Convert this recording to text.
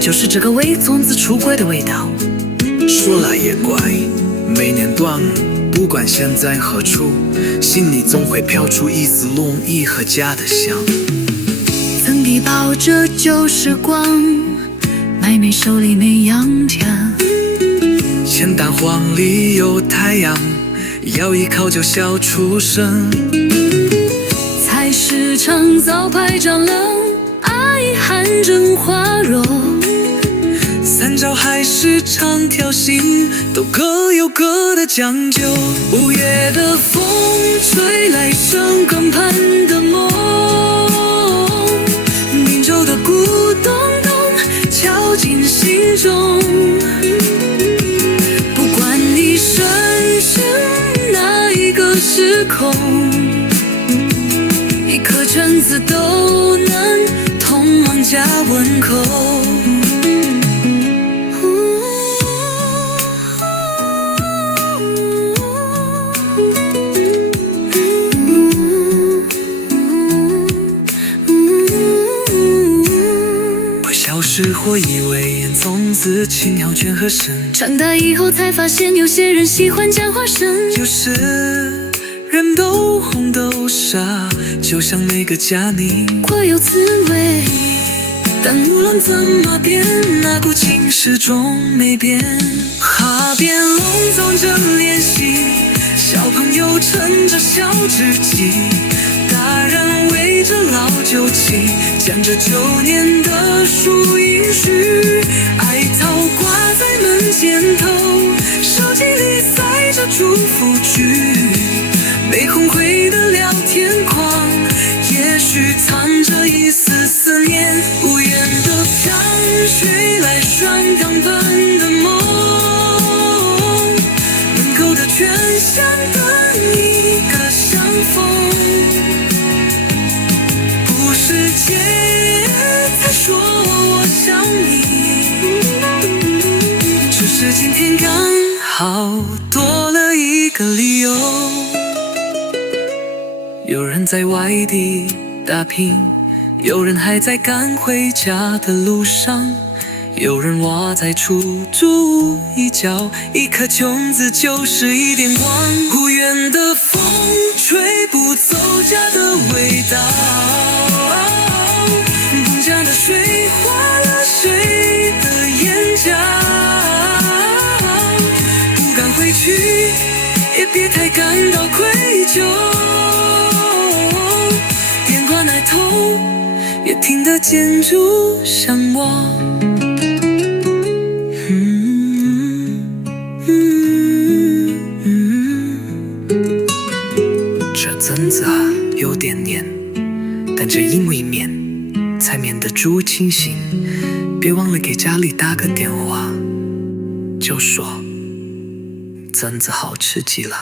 就是这个伪装子出轨的味道。说来也怪，每年端午，不管身在何处，心里总会飘出一丝浓意和家的香。曾地抱着旧时光，买梅手里没洋家。咸蛋黄里有太阳，咬一口就笑出声。菜市场早排长龙，阿姨喊着花肉。三招还是长条形，都各有各的讲究。5月的风吹来生钢盘的梦，滨州的鼓咚咚敲进心中。不管你身陷哪一个时空，一颗橙子都能通往家门口。小时候以为烟囱子轻摇卷和声，长大以后才发现有些人喜欢讲花生。有时人都红豆沙，就像每个家里会有滋味，但无论怎么变，那股情始终没变。哈边隆重着练习，小朋友趁着小知己，大人围着老酒旗，讲着9年的输赢曲。艾草挂在门前头，手机里塞着祝福句。没红会的聊天框，也许藏着一丝思念。无言的江水来双钢板的梦，门口的圈像等一个相逢。不是姐在说我想你，只是今天刚好多了一个理由。有人在外地打拼，有人还在赶回家的路上，有人窝在出租一角，一颗琼子就是一点光。无缘的风吹不走家的味道，碰家的水化了谁的眼角。不敢回去，也别太感到愧疚。电话那头，也听得见竹相望。这榛子啊，有点黏，但正因为绵，才免得猪清醒。别忘了给家里打个电话，就说榛子好吃极了。